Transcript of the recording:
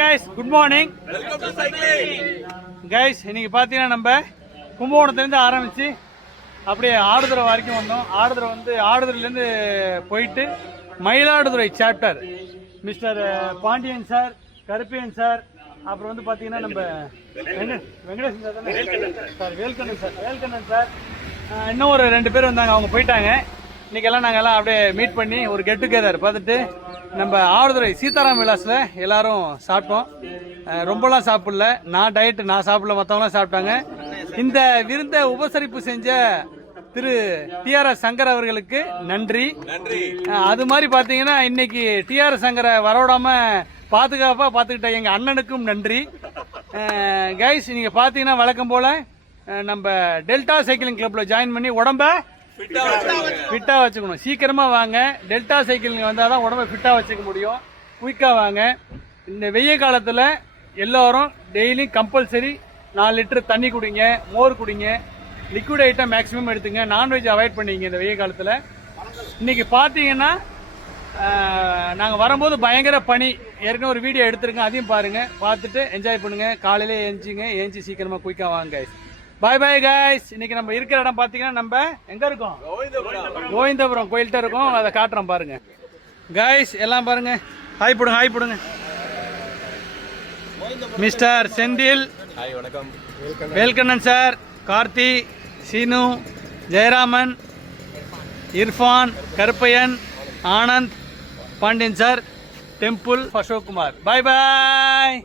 guys, good morning. Welcome to cycling. Guys, இன்னைக்கு பாத்தீங்கன்னா நம்ம கும்பகோணத்துலேருந்து ஆரம்பிச்சு அப்படியே ஆடுதுறை வரைக்கும் வந்தோம். ஆடுதுறை வந்து ஆடுதுறையிலேருந்து போயிட்டு Mayiladuthurai chapter mister Pandian sir, Karuppiyan sir, அப்புறம் வந்து பார்த்தீங்கன்னா நம்ம வெங்கடேசன் சார் தானே சார், வேல்கண்ணன் சார், இன்னும் ஒரு 2 பேர் வந்தாங்க. அவங்க போயிட்டாங்க. இன்னைக்கெல்லாம் நாங்கள் எல்லாம் அப்படியே மீட் பண்ணி ஒரு கெட் டுகெதர் பார்த்துட்டு நம்ம ஆடுதுறை சீதாராம் விலாஸில் எல்லாரும் சாப்பிட்டோம். ரொம்பலாம் சாப்பிடல, நான் டயட், நான் சாப்பிடல, மற்றவங்களாம் சாப்பிட்டாங்க. இந்த விருந்தை உபசரிப்பு செஞ்ச திரு டிஆர்எஸ் சங்கர் அவர்களுக்கு நன்றி. அது மாதிரி பார்த்தீங்கன்னா இன்னைக்கு டிஆர்எஸ் சங்கரை வரவிடாம பாதுகாப்பாக பார்த்துக்கிட்ட எங்கள் அண்ணனுக்கும் நன்றி. கைஸ், நீங்கள் பார்த்தீங்கன்னா வழக்கம் போல் நம்ம டெல்டா சைக்கிளிங் கிளப்பில் ஜாயின் பண்ணி உடம்ப ஃபிட்டா வச்சுக்கணும். சீக்கிரமா வாங்க. டெல்டா சைக்கிள் வந்தால் தான் உடம்பை ஃபிட்டா வச்சுக்க முடியும். குயிக்கா வாங்க. இந்த வெய்ய காலத்தில் எல்லாரும் டெய்லி கம்பல்சரி 4 லிட்டர் தண்ணி குடிங்க, மோர் குடிங்க, லிக்விட் ஐட்டம் மேக்ஸிமம் எடுத்துங்க, நான்வெஜ் அவாய்ட் பண்ணிங்க இந்த வெய்ய காலத்தில். இன்னைக்கு பார்த்தீங்கன்னா நாங்கள் வரும்போது பயங்கர பனி. ஏற்கனவே ஒரு வீடியோ எடுத்துருக்கேன், அதையும் பாருங்க, பார்த்துட்டு என்ஜாய் பண்ணுங்க. காலையில ஏஞ்சி சீக்கிரமா குயிக்கா வாங்க. பாய் பாய் கைஸ். இன்னைக்கு நம்ம இருக்கிற இடம் பாத்தீங்கன்னா நம்ம எங்க இருக்கோம்? கோவிந்தபுரம் கோயில்கிட்ட இருக்கோம். அதை காட்டுறோம் பாருங்க. கைஸ் எல்லாம் பாருங்க. ஹாய் போடுங்க. Mister Senthil, Velkannan sir, Karthi, Seenu, Jayaraman, Irfan, Karuppaiyan, Anand, Pandian sir, temple, Ashok Kumar. Bye பாய்.